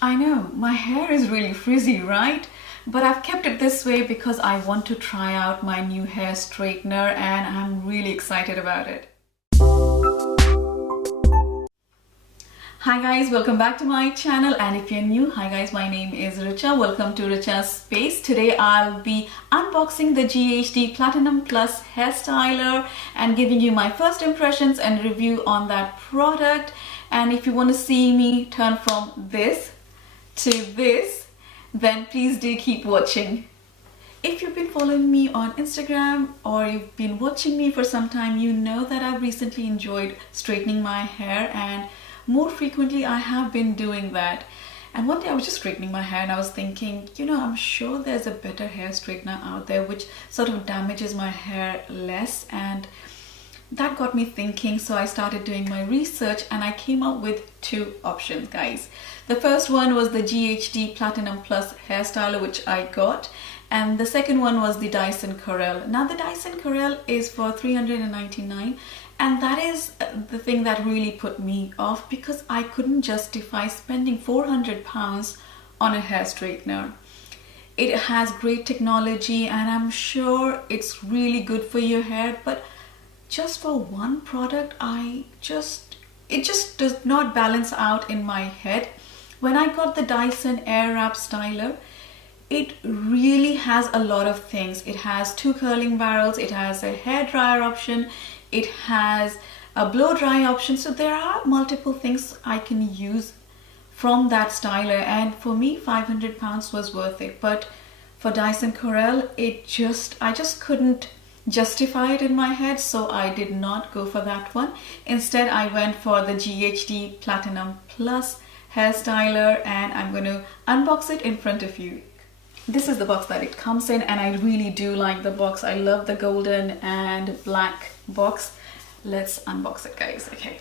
I know, my hair is really frizzy, right? But I've kept it this way because I want to try out my new hair straightener and I'm really excited about it. Hi guys, welcome back to my channel, and if you're new, hi guys, my name is Richa. Welcome to Richa's Space. Today I'll be unboxing the GHD Platinum Plus hair styler and giving you my first impressions and review on that product. And if you want to see me turn from this to this, then please do keep watching. If you've been following me on Instagram or you've been watching me for some time, you know that I've recently enjoyed straightening my hair, and more frequently I have been doing that. And one day I was just straightening my hair and I was thinking, I'm sure there's a better hair straightener out there which sort of damages my hair less, and that got me thinking. So I started doing my research and I came up with two options, guys. The first one was the GHD Platinum Plus hair styler, which I got, and the second one was the Dyson Corel. Now the Dyson Corel is for $399, and that is the thing that really put me off, because I couldn't justify spending £400 on a hair straightener. It has great technology and I'm sure it's really good for your hair, but just for one product, it just does not balance out in my head. When I got the Dyson Airwrap styler, it really has a lot of things. It has two curling barrels, it has a hair dryer option, it has a blow dry option. So there are multiple things I can use from that styler, and for me £500 was worth it. But for Dyson Corel, I just couldn't justify it in my head, so I did not go for that one. Instead I went for the GHD Platinum Plus hair styler, and I'm going to unbox it in front of you. This is the box that it comes in, and I really do like the box. I love the golden and black box. Let's unbox it, guys. Okay.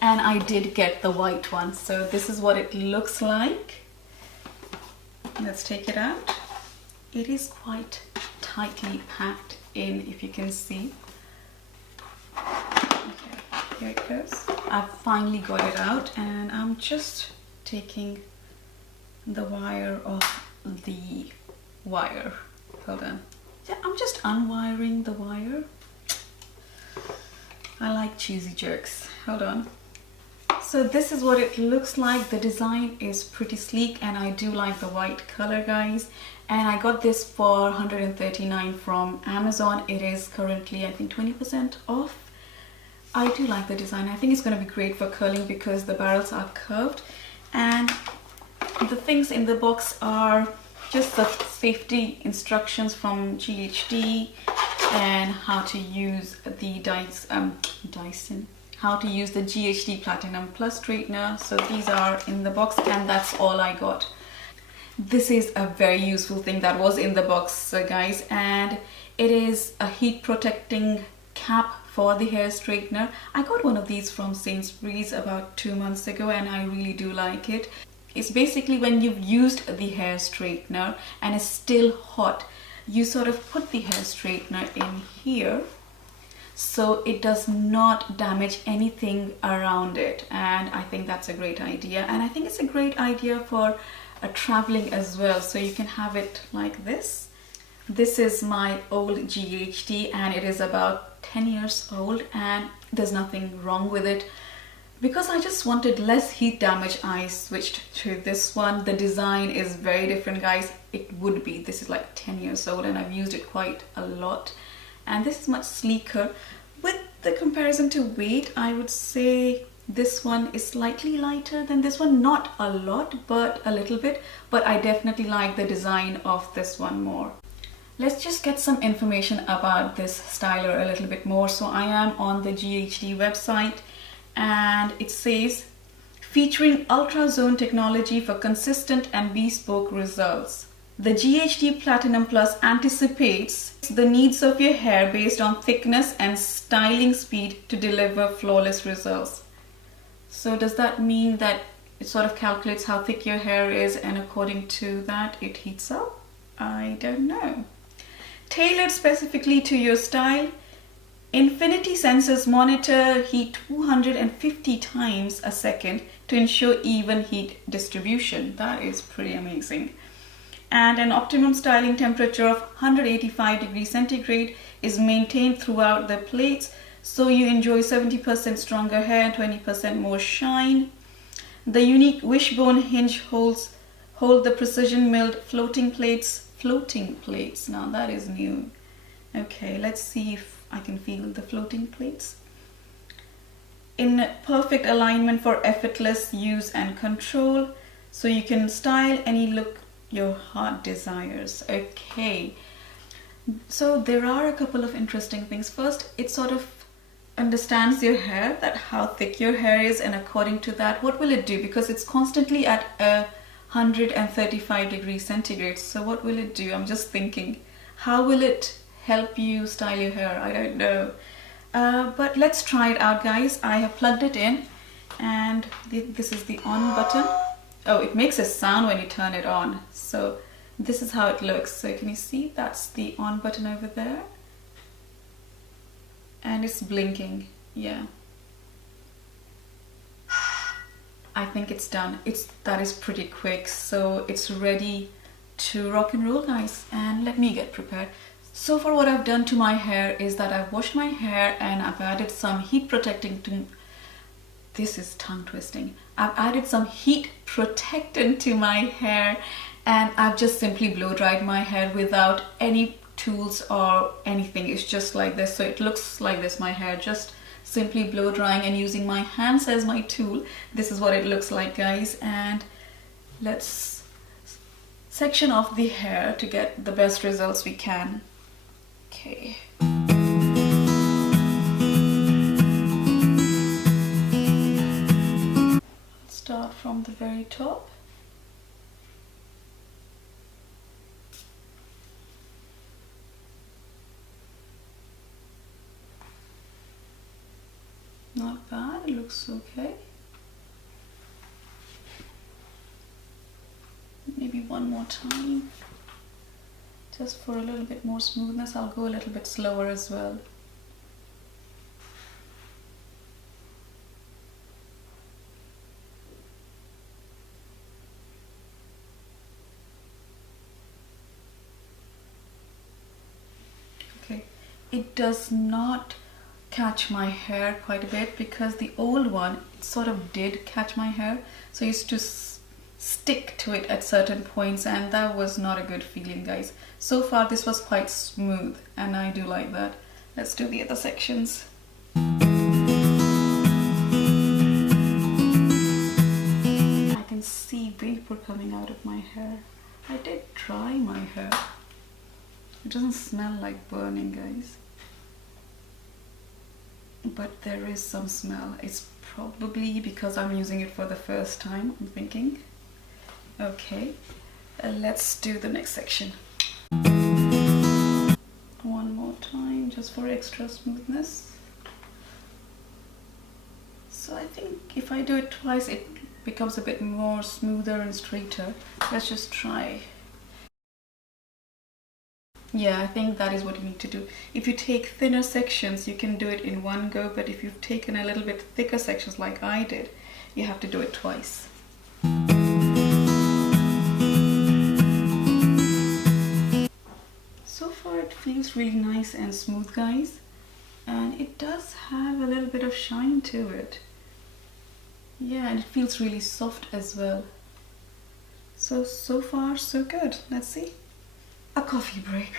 And I did get the white one, so this is what it looks like. Let's take it out. It is quite tightly packed in, if you can see. Okay, here it goes. I've finally got it out, and I'm just taking the wire off the wire. Hold on. Yeah, I'm just unwiring the wire. I like cheesy jerks. Hold on. So this is what it looks like. The design is pretty sleek and I do like the white color, guys. And I got this for $139 from Amazon. It is currently, I think, 20% off. I do like the design. I think it's going to be great for curling because the barrels are curved. And the things in the box are just the safety instructions from GHD and how to use the Dyson. How to use the GHD Platinum Plus straightener. So these are in the box, and that's all I got. This is a very useful thing that was in the box, guys, and it is a heat protecting cap for the hair straightener. I got one of these from Sainsbury's about 2 months ago, and I really do like it. It's basically when you've used the hair straightener and it's still hot, you sort of put the hair straightener in here so it does not damage anything around it, and I think that's a great idea. And I think it's a great idea for traveling as well, so you can have it like this. This is my old GHD and it is about 10 years old, and there's nothing wrong with it. Because I just wanted less heat damage, I switched to this one. The design is very different, guys. This is like 10 years old and I've used it quite a lot. And this is much sleeker. With the comparison to weight, I would say this one is slightly lighter than this one. Not a lot, but a little bit. But I definitely like the design of this one more. Let's just get some information about this styler a little bit more. So I am on the GHD website, and it says, featuring ultrazone technology for consistent and bespoke results. The GHD Platinum Plus anticipates the needs of your hair based on thickness and styling speed to deliver flawless results. So does that mean that it sort of calculates how thick your hair is, and according to that it heats up? I don't know. Tailored specifically to your style, Infinity sensors monitor heat 250 times a second to ensure even heat distribution. That is pretty amazing. And an optimum styling temperature of 185 degrees centigrade is maintained throughout the plates, so you enjoy 70% stronger hair and 20% more shine. The unique wishbone hinge hold the precision milled floating plates. Now that is new. Okay, let's see if I can feel the floating plates. In perfect alignment for effortless use and control, so you can style any look your heart desires. Okay, so there are a couple of interesting things. First, it sort of understands your hair, that how thick your hair is, and according to that, what will it do? Because it's constantly at 135 degrees centigrade. So what will it do? I'm just thinking, how will it help you style your hair? I don't know. But let's try it out, guys. I have plugged it in, and this is the on button. Oh, it makes a sound when you turn it on. So this is how it looks. So can you see? That's the on button over there. And it's blinking. Yeah. I think it's done. That is pretty quick. So it's ready to rock and roll, guys. And let me get prepared. So far what I've done to my hair is that I've washed my hair and I've added some heat protecting this is tongue twisting. I've added some heat protectant to my hair, and I've just simply blow dried my hair without any tools or anything. It's just like this. So it looks like this, my hair, just simply blow drying and using my hands as my tool. This is what it looks like, guys. And let's section off the hair to get the best results we can. Okay. Start from the very top. Not bad, it looks okay. Maybe one more time. Just for a little bit more smoothness, I'll go a little bit slower as well. Okay, it does not catch my hair quite a bit, because the old one, it sort of did catch my hair. So I used to stick to it at certain points, and that was not a good feeling, guys. So far this was quite smooth, and I do like that. Let's do the other sections. I can see vapor coming out of my hair. I did dry my hair. It doesn't smell like burning, guys, but there is some smell. It's probably because I'm using it for the first time, I'm thinking. Okay, let's do the next section. One more time, just for extra smoothness. So I think if I do it twice, it becomes a bit more smoother and straighter. Let's just try. Yeah, I think that is what you need to do. If you take thinner sections, you can do it in one go, but if you've taken a little bit thicker sections like I did, you have to do it twice. So far it feels really nice and smooth, guys, and it does have a little bit of shine to it. Yeah, and it feels really soft as well. So far so good. Let's see. A coffee break.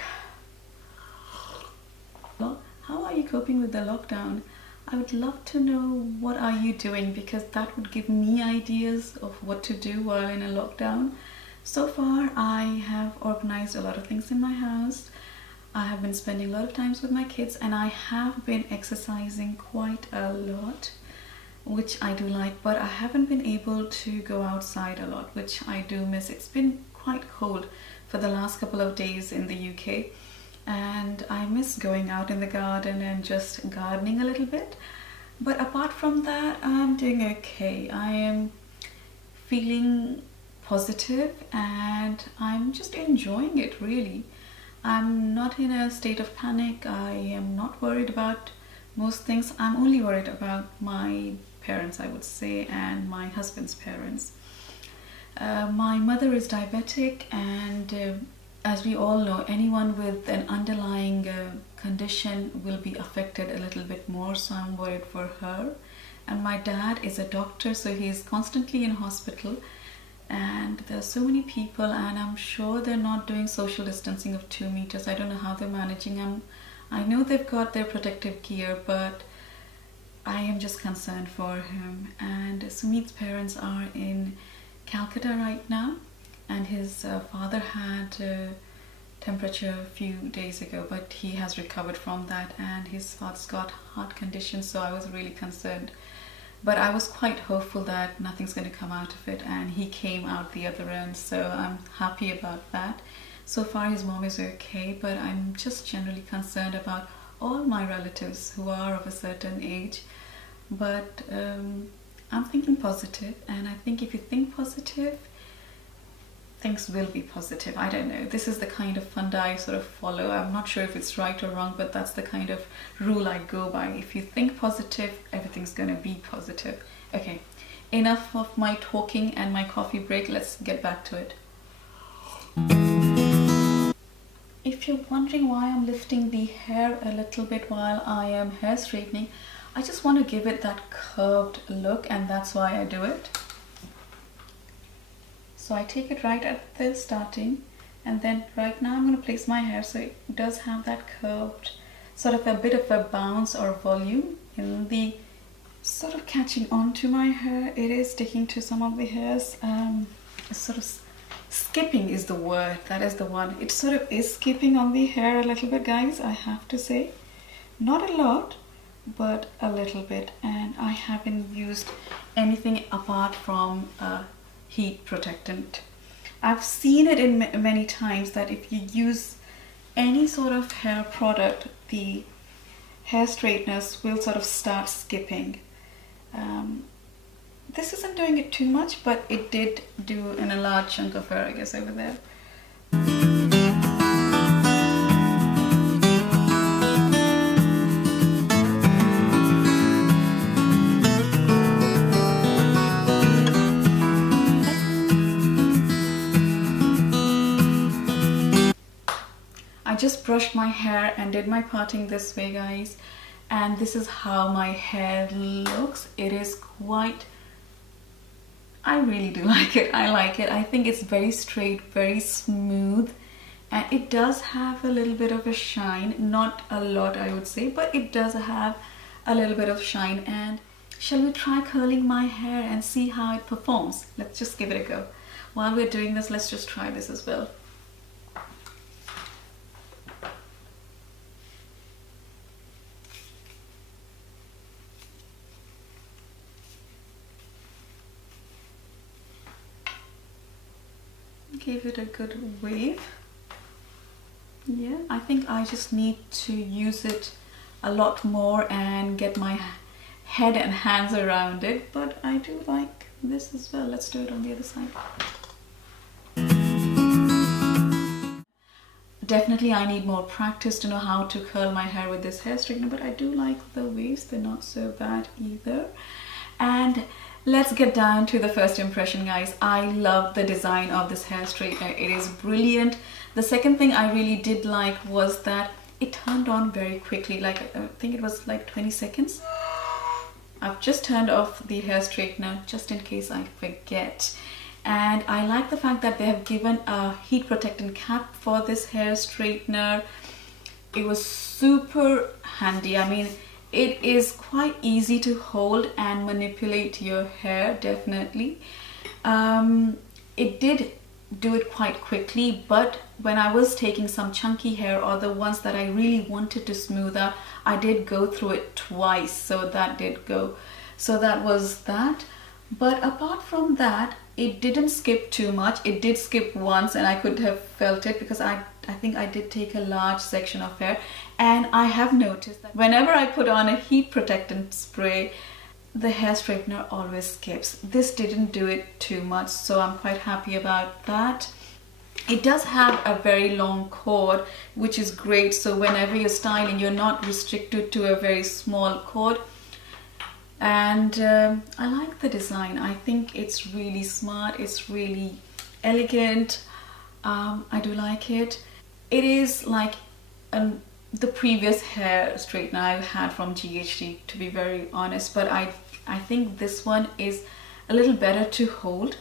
Well, how are you coping with the lockdown? I would love to know what are you doing, because that would give me ideas of what to do while in a lockdown. So far I have organized a lot of things in my house. I have been spending a lot of time with my kids, and I have been exercising quite a lot, which I do like, but I haven't been able to go outside a lot, which I do miss. It's been quite cold for the last couple of days in the UK, and I miss going out in the garden and just gardening a little bit. But apart from that, I'm doing okay. I am feeling positive and I'm just enjoying it, really. I'm not in a state of panic. I am not worried about most things. I'm only worried about my parents, I would say, and my husband's parents. My mother is diabetic, and as we all know, anyone with an underlying condition will be affected a little bit more, so I'm worried for her. And my dad is a doctor, so he's constantly in hospital, and there's so many people, and I'm sure they're not doing social distancing of 2 meters. I don't know how they're managing. I know they've got their protective gear, but I am just concerned for him. And Sumit's parents are in Calcutta right now, and his father had temperature a few days ago, but he has recovered from that, and his father's got heart conditions, so I was really concerned. But I was quite hopeful that nothing's going to come out of it, and he came out the other end, so I'm happy about that. So far his mom is okay, but I'm just generally concerned about all my relatives who are of a certain age. But I'm thinking positive, and I think if you think positive, things will be positive. I don't know. This is the kind of funda I sort of follow. I'm not sure if it's right or wrong, but that's the kind of rule I go by. If you think positive, everything's going to be positive. Okay, enough of my talking and my coffee break. Let's get back to it. If you're wondering why I'm lifting the hair a little bit while I am hair straightening, I just want to give it that curved look, and that's why I do it. So I take it right at the starting, and then right now I'm going to place my hair so it does have that curved, sort of a bit of a bounce or volume in the sort of catching onto my hair. It is sticking to some of the hairs. Sort of skipping is the word, that is the one. It sort of is skipping on the hair a little bit, guys, I have to say. Not a lot, but a little bit. And I haven't used anything apart from heat protectant. I've seen it in many times that if you use any sort of hair product, the hair straighteners will sort of start skipping. This isn't doing it too much, but it did do in a large chunk of hair, I guess, over there. I just brushed my hair and did my parting this way, guys, and this is how my hair looks. It is quite, I really do like it. I like it. I think it's very straight, very smooth, and it does have a little bit of a shine. Not a lot, I would say, but it does have a little bit of shine. And shall we try curling my hair and see how it performs? Let's just give it a go. While we're doing this, let's just try this as well. Give it a good wave. Yeah, I think I just need to use it a lot more and get my head and hands around it, but I do like this as well. Let's do it on the other side. Definitely I need more practice to know how to curl my hair with this hair straightener, but I do like the waves. They're not so bad either. And let's get down to the first impression, guys. I love the design of this hair straightener. It is brilliant. The second thing I really did like was that it turned on very quickly. Like, I think it was like 20 seconds. I've just turned off the hair straightener just in case I forget. And I like the fact that they have given a heat protectant cap for this hair straightener. It was super handy. I mean, it is quite easy to hold and manipulate your hair, definitely. It did do it quite quickly, but when I was taking some chunky hair or the ones that I really wanted to smooth out, I did go through it twice, so that did go. So that was that. But apart from that, it didn't skip too much. It did skip once, and I could have felt it because I think I did take a large section of hair, and I have noticed that whenever I put on a heat protectant spray, the hair straightener always skips. This didn't do it too much, so I'm quite happy about that. It does have a very long cord, which is great, so whenever you're styling you're not restricted to a very small cord. And I like the design. I think it's really smart, it's really elegant. I do like it. It is like the previous hair straightener I had from GHD, to be very honest, but I think this one is a little better to hold,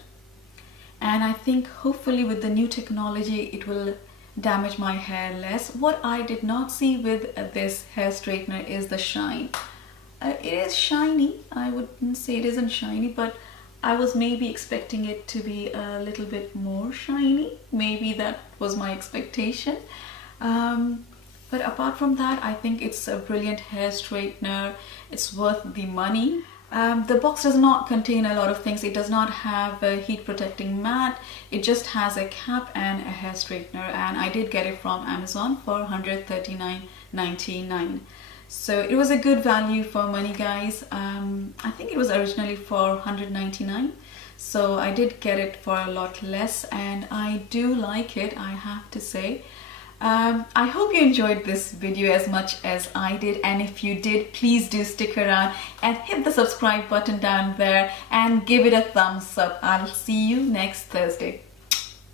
and I think hopefully with the new technology it will damage my hair less. What I did not see with this hair straightener is the shine. It is shiny, I wouldn't say it isn't shiny, but I was maybe expecting it to be a little bit more shiny. Maybe that was my expectation. But apart from that, I think it's a brilliant hair straightener. It's worth the money. The box does not contain a lot of things. It does not have a heat protecting mat. It just has a cap and a hair straightener, and I did get it from Amazon for $139.99. So it was a good value for money, guys. I think it was originally for $199, so I did get it for a lot less, and I do like it, I have to say. I hope you enjoyed this video as much as I did, and if you did, please do stick around and hit the subscribe button down there and give it a thumbs up. I'll see you next Thursday.